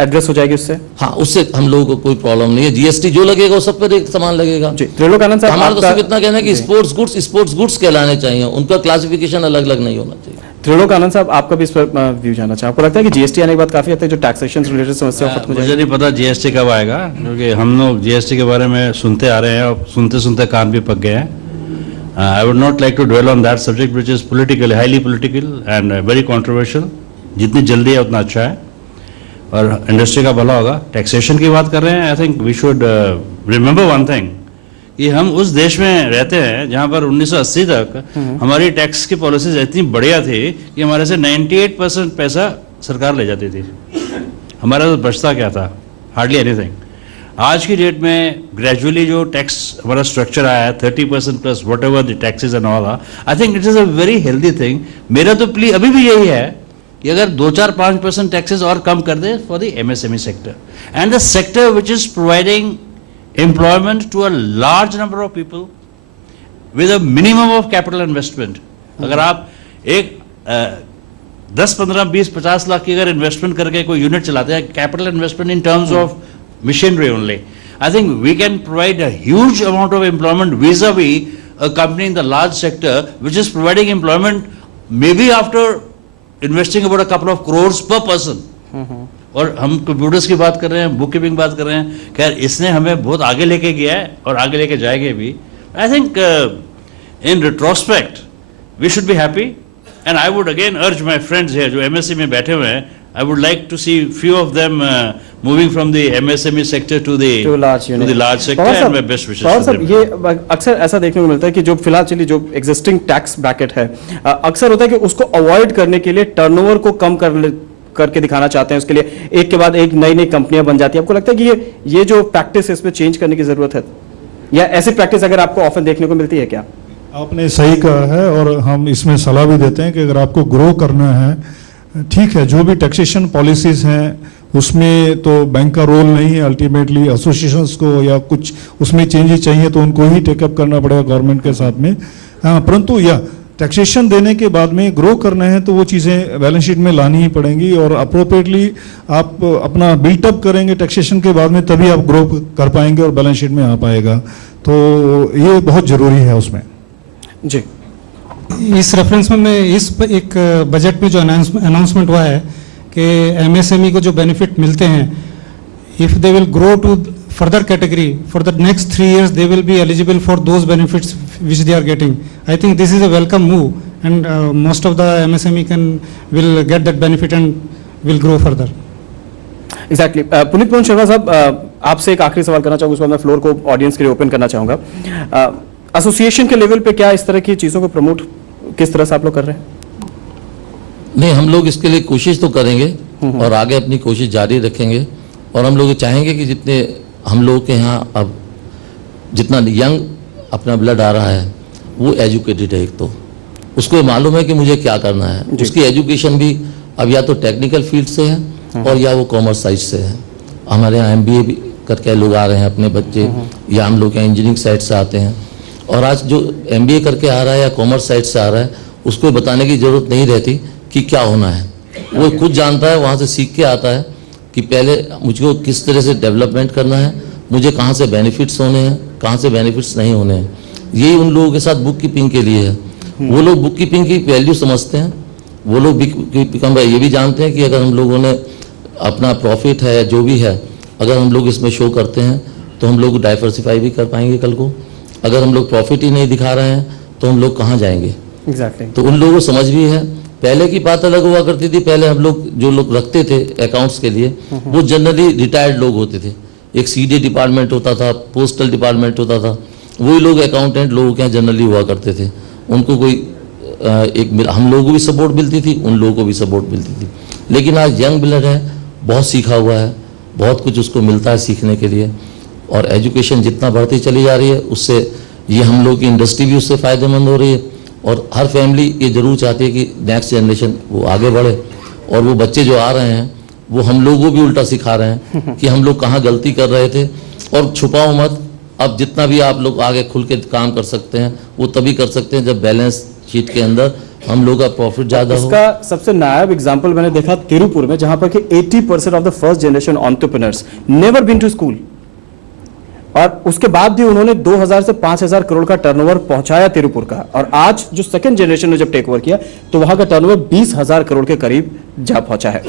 एड्रेस हो जाएगी उससे? हाँ, उससे हम लोगों को कोई प्रॉब्लम नहीं है। जीएसटी जो लगेगा वो सब पर एक समान लगेगा। जी, त्रिलोकानंद साहब, हमारा तो सिर्फ इतना कहना है कि स्पोर्ट्स गुड्स कहलाने चाहिए, उनका क्लासिफिकेशन अलग अलग नहीं होना चाहिए। त्रिलोकानंद साहब, आपका भी इस पर व्यू जानना चाहूँ। आपको लगता है कि जीएसटी आने के बाद काफी हद तक जो टैक्सेशन रिलेटेड समस्या खत्म हो जाएगी? मुझे नहीं पता जीएसटी कब आएगा, क्योंकि हम लोग जीएसटी के बारे में सुनते आ रहे हैं और सुनते सुनते कान भी पक गए हैं। I would not like to dwell on that subject which is political, highly political and very controversial. जितनी जल्दी है उतना अच्छा है और इंडस्ट्री का भला होगा। टैक्सेशन की बात कर रहे हैं, I think we should remember one thing कि हम उस देश में रहते हैं जहां पर 1980 तक हमारी टैक्स की पॉलिसीज इतनी बढ़िया थी कि हमारे से 98% पैसा सरकार ले जाती थी। हमारा तो बचता क्या था? Hardly anything. आज की डेट में ग्रेजुअली जो टैक्स हमारा स्ट्रक्चर आया है 30% plus what ever the taxes and all, I think it is a very healthy thing. मेरा तो प्ली अभी भी यही है कि अगर 2-4-5% टैक्सेस और कम कर दे for the MSME sector and the sector which is providing employment to a large number of people with a minimum of capital investment. अगर आप एक 10, 15, 20, 50 लाख की अगर इन्वेस्टमेंट करके कोई यूनिट चलाते हैं, capital investment in terms of machinery only, I think we can provide a huge amount of employment vis-a-vis a company in the large sector which is providing employment maybe after investing about a couple of crores per person. और हम computers की बात कर रहे हैं, book keeping बात कर रहे हैं। खैर, इसने हमें बहुत आगे लेके गया है और आगे लेके जाएंगे भी। I think in retrospect we should be happy and I would again urge my friends here जो एमएसएमई में बैठे हुए हैं, I would like to see few of them moving from the MSME sector to the large sector and my best wishes for them. ये अक्सर ऐसा देखने को मिलता है कि जो फिलहाल चली जो एग्जिस्टिंग टैक्स ब्रैकेट है, अक्सर होता है कि उसको अवॉइड करने के लिए टर्नओवर को कम करके दिखाना चाहते हैं, उसके लिए एक के बाद एक नई नई कंपनियां बन जाती है। आपको लगता है कि ये जो प्रैक्टिस है इसमें चेंज करने की जरूरत है, या ऐसी प्रैक्टिस अगर आपको ऑफन देखने को मिलती है क्या? आपने सही कहा है और हम इसमें सलाह भी देते हैं कि अगर आपको ग्रो करना है, ठीक है, जो भी टैक्सेशन पॉलिसीज हैं उसमें तो बैंक का रोल नहीं है, अल्टीमेटली एसोसिएशंस को या कुछ उसमें चेंजेस चाहिए तो उनको ही टेकअप करना पड़ेगा गवर्नमेंट के साथ में। हाँ, परंतु या टैक्सेशन देने के बाद में ग्रो करना है तो वो चीज़ें बैलेंस शीट में लानी ही पड़ेंगी और अप्रोप्रिएटली आप अपना बिल्टअप करेंगे टैक्सेशन के बाद में, तभी आप ग्रो कर पाएंगे और बैलेंस शीट में आ पाएगा। तो ये बहुत ज़रूरी है उसमें। जी, इस रेफरेंस में मैं इस एक बजट में जो अनाउंसमेंट हुआ है कि एमएसएमई को जो बेनिफिट मिलते हैं, if they will grow to further category for the next 3 years they will be eligible for those benefits which they are getting. I think this is a welcome move and most of the MSME will get that benefit and will grow further. Exactly. Puneet Mohan Sharma साहब, आपसे एक आखिरी सवाल करना चाहूँगा, उसके बाद मैं फ्लोर को ऑडियंस के लिए ओपन करना चाहूँगा। एसोसिएशन के लेवल पे क्या इस तरह की चीज़ों को प्रमोट किस तरह से आप लोग कर रहे हैं? नहीं, हम लोग इसके लिए कोशिश तो करेंगे और आगे अपनी कोशिश जारी रखेंगे और हम लोग चाहेंगे कि जितने हम लोग के यहाँ अब जितना यंग अपना ब्लड आ रहा है वो एजुकेटेड है, एक तो उसको मालूम है कि मुझे क्या करना है, उसकी एजुकेशन भी अब या तो टेक्निकल फील्ड से है और या वो कॉमर्स साइड से है। हमारे यहाँ एमबीए भी करके लोग आ रहे हैं अपने बच्चे, या हम लोग यहाँ इंजीनियरिंग साइड से आते हैं। और आज जो एमबीए करके आ रहा है या कॉमर्स साइड से आ रहा है उसको बताने की ज़रूरत नहीं रहती कि क्या होना है, वो खुद जानता है, वहाँ से सीख के आता है कि पहले मुझको किस तरह से डेवलपमेंट करना है, मुझे कहाँ से बेनिफिट्स होने हैं, कहाँ से बेनिफिट्स नहीं होने हैं। यही उन लोगों के साथ बुक कीपिंग के लिए है। वो लोग बुक कीपिंग की वैल्यू समझते हैं, वो लोग ये भी जानते हैं कि अगर हम लोगों ने अपना प्रॉफिट है जो भी है, अगर हम लोग इसमें शो करते हैं तो हम लोग डाइवर्सिफाई भी कर पाएंगे कल को। अगर हम लोग प्रॉफिट ही नहीं दिखा रहे हैं तो हम लोग कहाँ जाएंगे? Exactly. तो उन लोगों को समझ भी है। पहले की बात अलग हुआ करती थी, पहले हम लोग जो लोग रखते थे अकाउंट्स के लिए वो जनरली रिटायर्ड लोग होते थे। एक सीडीए डिपार्टमेंट होता था, पोस्टल डिपार्टमेंट होता था, वही लोग अकाउंटेंट लोगों के यहाँ जनरली हुआ करते थे। उनको कोई हम लोगों को भी सपोर्ट मिलती थी, उन लोगों को भी सपोर्ट मिलती थी। लेकिन आज यंग ब्लड है, बहुत सीखा हुआ है बहुत कुछ उसको मिलता है सीखने के लिए। और एजुकेशन जितना बढ़ती चली जा रही है उससे ये हम लोग की इंडस्ट्री भी उससे फ़ायदेमंद हो रही है। और हर फैमिली ये ज़रूर चाहती है कि नेक्स्ट जनरेशन वो आगे बढ़े, और वो बच्चे जो आ रहे हैं वो हम लोगों को भी उल्टा सिखा रहे हैं कि हम लोग कहाँ गलती कर रहे थे। और छुपाओ मत, अब जितना भी आप लोग आगे खुल के काम कर सकते हैं वो तभी कर सकते हैं जब बैलेंस शीट के अंदर हम लोग का प्रॉफिट ज़्यादा हो। इसका सबसे नायाब एग्जांपल मैंने देखा तिरुपुर में, जहां पर कि 80% of the first generation entrepreneurs never been to school, और उसके बाद भी उन्होंने 2000 से 5000 करोड़ का टर्नओवर पहुंचाया तिरुपुर का। और आज जो सेकंड जनरेशन ने जब टेक ओवर किया तो वहां का टर्नओवर 20,000 करोड़ के करीब जा पहुंचा है।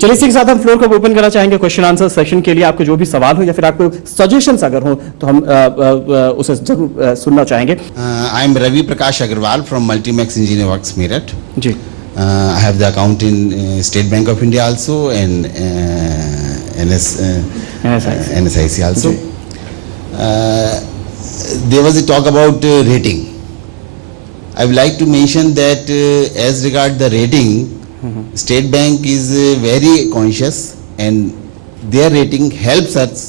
चलिए इसी के साथ हम फ्लोर को ओपन करना चाहेंगे क्वेश्चन आंसर सेशन के लिए। आपको जो भी सवाल हो या फिर आपको सजेशंस अगर हो तो हम उसे जरूर सुनना चाहेंगे। I am Ravi Prakash Agarwal from Multimax Engineering Works Meerut. जी, I have the account in State Bank of India also and NSIC also. There was a talk about rating. I would like to mention that as regard the rating, State Bank is very conscious and their rating helps us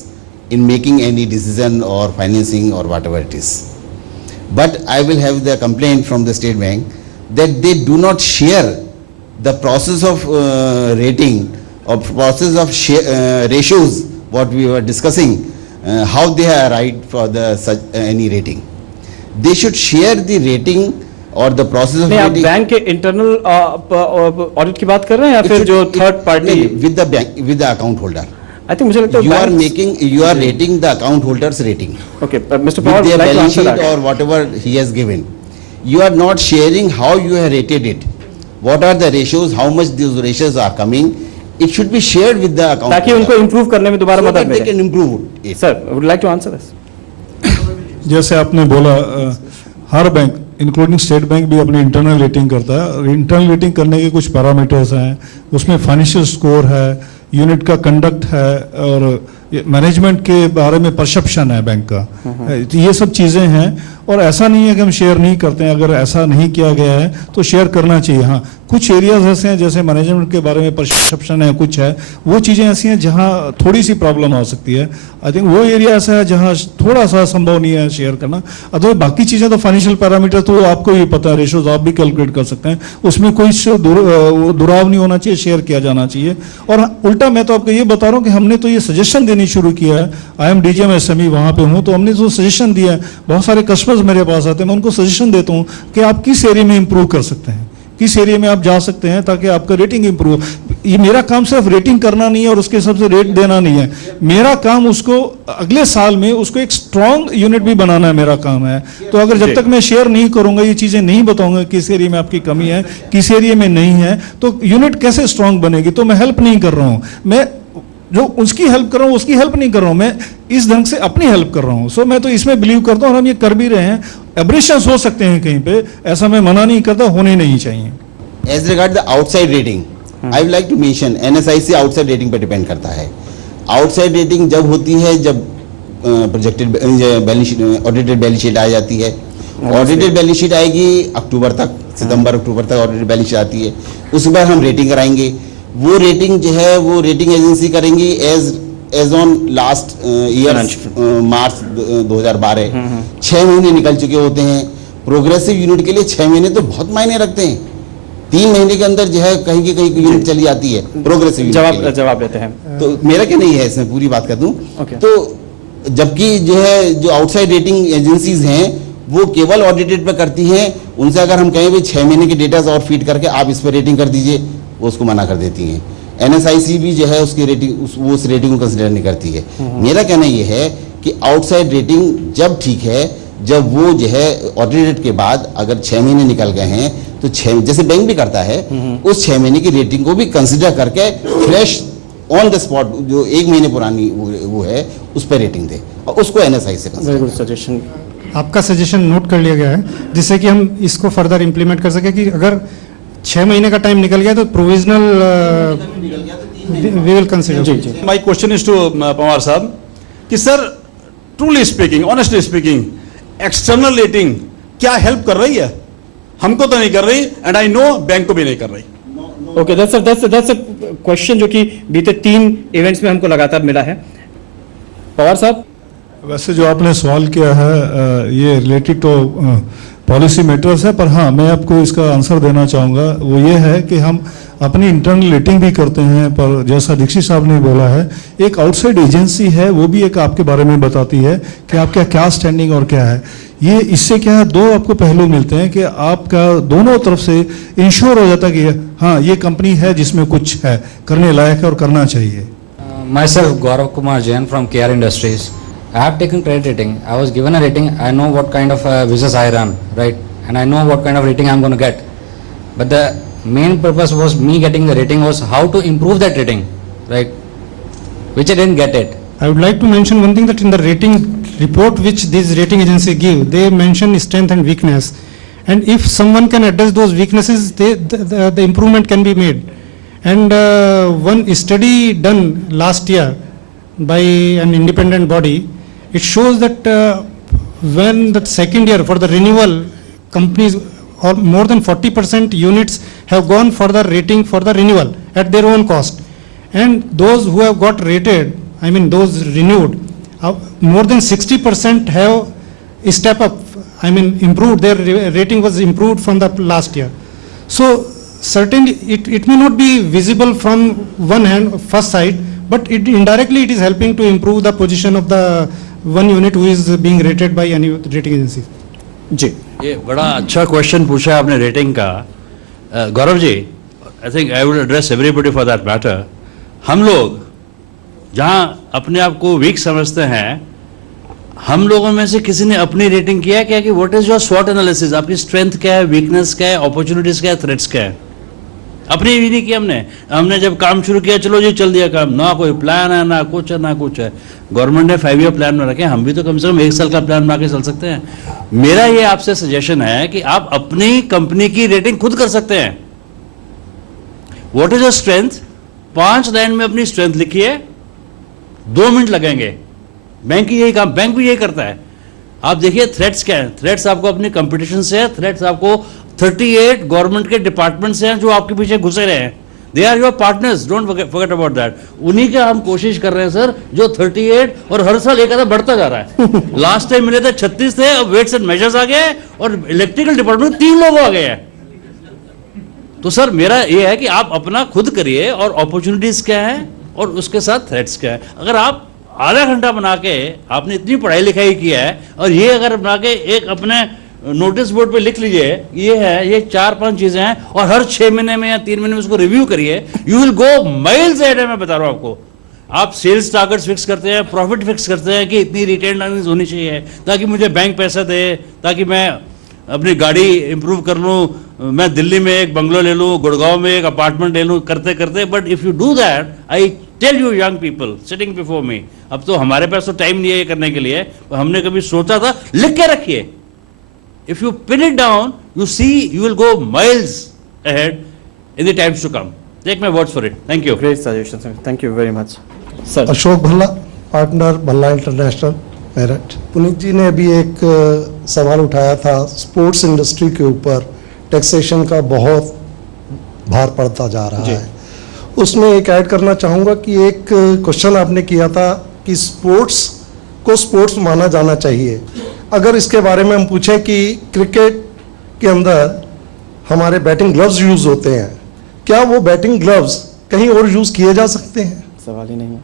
in making any decision or financing or whatever it is. But I will have the complaint from the State Bank that they do not share the process of rating or process of ratios what we were discussing, how they are right for the such any rating. They should share the rating और the process of नहीं, आप bank के internal audit की बात कर रहे हैं या फिर जो third party with the bank with the account holder? I think मुझे लगता है you are rating the account holders rating, okay mister Pawar, their balance sheet or whatever he has given. You are not sharing how you have rated it, what are the ratios, how much those ratios are coming. It should be shared with the account ताकि उनको improve करने में दोबारा मदद they मिले। can improve it. Sir, would like to answer this. जैसे आपने बोला, हर बैंक इंक्लूडिंग स्टेट बैंक भी अपनी इंटरनल रेटिंग करता है, और इंटरनल रेटिंग करने के कुछ पैरामीटर्स हैं, उसमें फाइनेंशियल स्कोर है, यूनिट का कंडक्ट है, और मैनेजमेंट के बारे में परसेप्शन है बैंक का, तो ये सब चीज़ें हैं। और ऐसा नहीं है कि हम शेयर नहीं करते हैं, अगर ऐसा नहीं किया गया है तो शेयर करना चाहिए। हाँ, कुछ एरियाज ऐसे हैं जैसे मैनेजमेंट के बारे में परसेप्शन है, कुछ है, वो चीज़ें ऐसी हैं जहाँ थोड़ी सी प्रॉब्लम हो सकती है। आई थिंक वो एरिया ऐसा है जहाँ थोड़ा सा संभव नहीं है शेयर करना। अदर बाकी चीज़ें तो फाइनेंशियल पैरामीटर तो आपको भी पता है, रेशोज आप भी कैलकुलेट कर सकते हैं, उसमें कोई दुराव नहीं होना चाहिए, शेयर किया जाना चाहिए। और उल्टा मैं तो आपको ये बता रहा हूँ कि हमने तो ये सजेशन देनी शुरू किया है। आई एम डीजीएम एसएमई वहाँ पे हूँ, तो हमने तो सजेशन दिया है। बहुत सारे कस्टमर्स मेरे पास आते हैं, मैं उनको सजेशन देता हूँ कि आप किस एरिया में इंप्रूव कर सकते हैं, किस एरिया में आप जा सकते हैं ताकि आपका रेटिंग इंप्रूव। ये मेरा काम सिर्फ रेटिंग करना नहीं है और उसके हिसाब से रेट देना नहीं है, मेरा काम उसको अगले साल में उसको एक स्ट्रॉन्ग यूनिट भी बनाना है, मेरा काम है। तो अगर जब तक मैं शेयर नहीं करूंगा, ये चीजें नहीं बताऊंगा किस एरिया में आपकी कमी है, किस एरिया में नहीं है, तो यूनिट कैसे स्ट्रॉन्ग बनेगी? तो मैं हेल्प नहीं कर रहा हूं, मैं जो उसकी हेल्प कर रहा हूँ उसकी हेल्प नहीं कर रहा हूँ, मैं इस ढंग से अपनी हेल्प कर रहा हूँ। सो मैं तो इसमें बिलीव करता हूँ और हम ये कर भी रहे हैं। एब्रेशंस हो सकते हैं कहीं पे, ऐसा मैं मना नहीं करता, होने नहीं चाहिए। As regard the outside rating, I would like to mention NSIC outside rating पर डिपेंड करता है। आउटसाइड रेटिंग जब होती है जब projected balance sheet, audited balance sheet आ जाती है। ऑडिटेड बैलेंस शीट आएगी अक्टूबर तक, सितंबर अक्टूबर तक ऑडिटेड बैलेंस शीट आती है, उस बार हम रेटिंग कराएंगे। वो रेटिंग जो है वो रेटिंग एजेंसी करेंगी as on last year March 2012। 6 महीने निकल चुके होते हैं। प्रोग्रेसिव यूनिट के लिए 6 महीने तो बहुत मायने रखते हैं। 3 महीने के अंदर जो है कहीं की कहीं यूनिट चली जाती है प्रोग्रेसिव जवाब देते हैं। तो मेरा क्या नहीं है, इसमें पूरी बात कर दूं तो जबकि जो है जो आउटसाइड रेटिंग एजेंसीज हैं वो केवल ऑडिटेड पे करती हैं। उनसे अगर हम कहें भाई 6 महीने के डेटा और फीड करके आप इस पर रेटिंग कर दीजिए, वो उसको मना कर देती हैं। NSIC भी जो है उसकी रेटिंग उस रेटिंग को कंसिडर नहीं करती है। मेरा कहना ये है कि आउटसाइड रेटिंग जब ठीक है जब वो जो है ऑडिटेड के बाद अगर 6 महीने निकल गए हैं तो 6 जैसे बैंक भी करता है उस 6 महीने की रेटिंग को भी कंसिडर करके फ्रेश ऑन द स्पॉट जो 1 महीने पुरानी वो है उस पर रेटिंग दे और उसको NSIC से वेरी गुड सजेशन। आपका सजेशन नोट कर लिया गया है जिससे कि हम इसको फर्दर इम्प्लीमेंट कर सकें कि अगर 6 महीने का टाइम निकल गया तो provisional we will consider. My question is to Pawar साहब कि sir truly speaking, honestly speaking, external rating क्या हेल्प कर रही है? हमको तो नहीं कर रही, एंड आई नो बैंक को भी नहीं कर रही। ओके, दैट्स अ क्वेश्चन जो कि बीते 3 इवेंट्स में हमको लगातार मिला है। पवार साहब, वैसे जो आपने सवाल किया है ये रिलेटेड टू पॉलिसी मैटर्स है, पर हाँ मैं आपको इसका आंसर देना चाहूँगा। वो ये है कि हम अपनी इंटरनल रेटिंग भी करते हैं, पर जैसा दीक्षित साहब ने बोला है, एक आउटसाइड एजेंसी है वो भी एक आपके बारे में बताती है कि आपका क्या स्टैंडिंग और क्या है। ये इससे क्या है, 2 आपको पहलू मिलते हैं कि आपका दोनों तरफ से इंश्योर हो जाता है कि हाँ ये कंपनी है जिसमें कुछ है, करने लायक है और करना चाहिए। Myself, Gaurav Kumar Jain from KR Industries. I have taken credit rating. I was given a rating. I know what kind of business I run, right? And I know what kind of rating I'm going to get. But the main purpose was me getting the rating was how to improve that rating, right? Which I didn't get it. I would like to mention one thing, that in the rating report which these rating agency give, they mention strength and weakness. And if someone can address those weaknesses, the improvement can be made. And one study done last year by an independent body, it shows that when the second year for the renewal, companies or more than 40% units have gone for the rating for the renewal at their own cost. And those who have got rated, I mean those renewed, more than 60% have step up, I mean improved, their rating was improved from the last year. So certainly it may not be visible from one hand, first side, but it indirectly it is helping to improve the position of the one unit who is being rated by any rating agency. जी, ये बड़ा अच्छा question पूछा है आपने rating का। Gaurav ji, I think I would address everybody for that matter. हम लोग जहाँ अपने आप को वीक समझते हैं, हम लोगों में से किसी ने अपनी रेटिंग किया क्या कि व्हाट इज योर स्वॉट एनालिसिस, आपकी स्ट्रेंथ क्या है, वीकनेस क्या है, अपॉर्चुनिटीज क्या है, थ्रेट्स क्या है? अपनी भी नहीं किया हमने जब काम शुरू किया, चलो जी चल दिया काम, ना कोई प्लान है, ना कुछ है, ना कुछ है। गवर्नमेंट ने 5 ईयर प्लान में रखे, हम भी तो कम से कम 1 साल का प्लान बना के चल सकते हैं। मेरा ये आपसे सजेशन है कि आप अपनी कंपनी की रेटिंग खुद कर सकते हैं। What is your strength, 5 line में अपनी स्ट्रेंथ लिखिए, 2 मिनट लगेंगे। बैंक की यही काम, बैंक भी यही करता है। आप देखिए थ्रेट्स क्या है, थ्रेट्स आपको अपनी कंपटीशन से है, थ्रेट्स आपको 38 गवर्नमेंट के डिपार्टमेंट से हैं जो आपके पीछे घुसे रहे हैं। They are your partners, don't forget about that. उन्हीं का हम कोशिश कर रहे हैं सर, जो 38 और हर साल एक आधा बढ़ता जा रहा है। लास्ट टाइम मिले थे 36 थे, अब वेट्स एंड मेजर्स आ गए और इलेक्ट्रिकल डिपार्टमेंट में 3 लोग आ गए हैं। तो सर मेरा ये है कि आप अपना खुद करिए, और अपॉर्चुनिटीज क्या है और उसके साथ थ्रेट्स क्या है। अगर आप आधा घंटा बना के, आपने इतनी पढ़ाई लिखाई किया है, और ये अगर बना के एक अपने नोटिस बोर्ड पे लिख लीजिए, ये है, ये 4-5 चीजें हैं, और हर 6 महीने में या 3 महीने में उसको रिव्यू करिए, you will go miles ahead. मैं बता रहा हूं आपको। आप सेल्स टारगेट्स फिक्स करते हैं, प्रॉफिट फिक्स करते हैं कि इतनी रिटेन अर्निंग्स होनी चाहिए ताकि मुझे बैंक पैसा दे, ताकि मैं अपनी गाड़ी इंप्रूव कर लूँ, मैं दिल्ली में एक बंगलो ले लूँ, गुड़गांव में एक अपार्टमेंट ले लूँ, करते करते। But if you do that, I tell you young people sitting before me, अब तो हमारे पास तो टाइम नहीं है ये करने के लिए, हमने कभी सोचा था, लिख के रखिए। If you pin it down, you see, you will go miles ahead in the times to come. Take my words for it. Thank you. great suggestion sir, thank you very much sir. Ashok Bhalla, partner Bhalla International, Meerut. Puneet ji ने अभी एक सवाल उठाया था, sports industry के ऊपर taxation का बहुत भार पड़ता जा रहा है। उसमें एक ऐड करना चाहूँगा कि एक क्वेश्चन आपने किया था कि स्पोर्ट्स को स्पोर्ट्स माना जाना चाहिए। अगर इसके बारे में हम पूछें कि क्रिकेट के अंदर हमारे बैटिंग ग्लव्स यूज़ होते हैं, क्या वो बैटिंग ग्लव्स कहीं और यूज़ किए जा सकते हैं? सवाल ही नहीं है।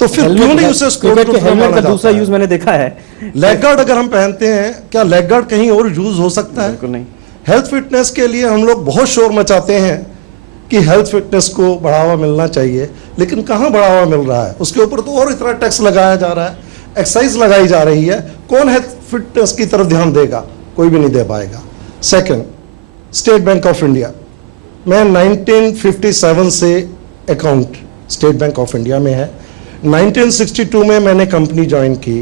तो फिर क्यों नहीं उसे क्रिकेट के हेलमेट का दूसरा यूज मैंने देखा है। लेग गार्ड अगर हम पहनते हैं, क्या लेग गार्ड कहीं और यूज हो सकता है? बिल्कुल नहीं। हेल्थ फिटनेस के लिए हम लोग बहुत शोर मचाते हैं कि हेल्थ फिटनेस को बढ़ावा मिलना चाहिए, लेकिन कहाँ बढ़ावा मिल रहा है? उसके ऊपर तो और इतना टैक्स लगाया जा रहा है, एक्साइज लगाई जा रही है। कौन हेल्थ फिटनेस की तरफ ध्यान देगा? कोई भी नहीं दे पाएगा। Second, state Bank of India, मैं 1957 से account state Bank of India में है। 1962 में मैंने कंपनी ज्वाइन की,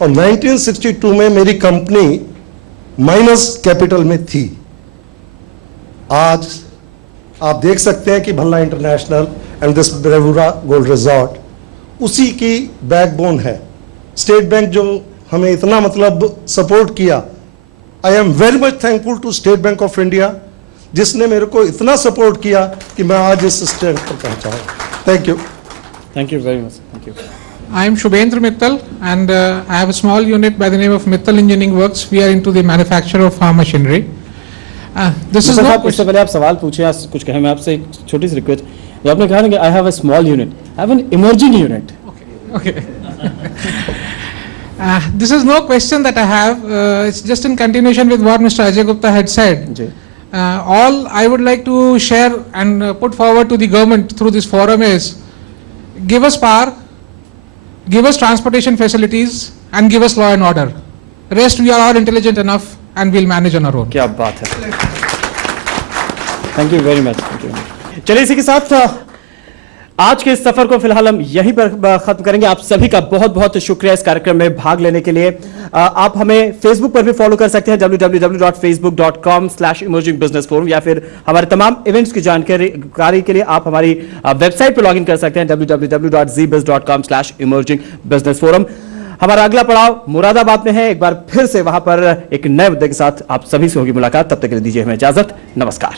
और 1962 में मेरी कंपनी माइनस कैपिटल में थी। आज आप देख सकते हैं कि Bhalla International and this Bravura Gold Resort उसी की बैकबोन है। स्टेट बैंक जो हमें इतना मतलब सपोर्ट किया, I am very much thankful to State Bank of India, जिसने मेरे को इतना सपोर्ट किया कि मैं आज इस स्टेज पर पहुंचा हूं। Thank you. Thank you very much. Thank you. I am Shubhendra Mittal, and I have a small unit by the name of Mittal Engineering Works. We are into the manufacture of farm machinery. This is not. इससे पहले आप सवाल पूछे या कुछ कहें, मैं आपसे एक छोटी सी रिक्वेस्ट, जो आपने कहा ना कि I have a small unit, I have an emerging unit. Okay. This is no question that I have. It's just in continuation with what Mr. Ajay Gupta had said. जी। All I would like to share and put forward to the government through this forum is give us power, give us transportation facilities, and give us law and order. Rest we are all intelligent enough and we'll manage on our own. क्या बात है। Thank you very much. चलिए इसी के साथ आज के इस सफर को फिलहाल हम यहीं पर खत्म करेंगे। आप सभी का बहुत बहुत शुक्रिया इस कार्यक्रम में भाग लेने के लिए। आप हमें फेसबुक पर भी फॉलो कर सकते हैं www.facebook.com/emergingbusinessforum, या फिर हमारे तमाम इवेंट्स की जानकारी के लिए आप हमारी वेबसाइट पर लॉगिन कर सकते हैं www.zbiz.com/emergingbusinessforum। हमारा अगला पड़ाव मुरादाबाद में है। एक बार फिर से वहां पर एक नए मुद्दे के साथ आप सभी से होगी मुलाकात। तब तक के लिए दीजिए हमें इजाजत। नमस्कार।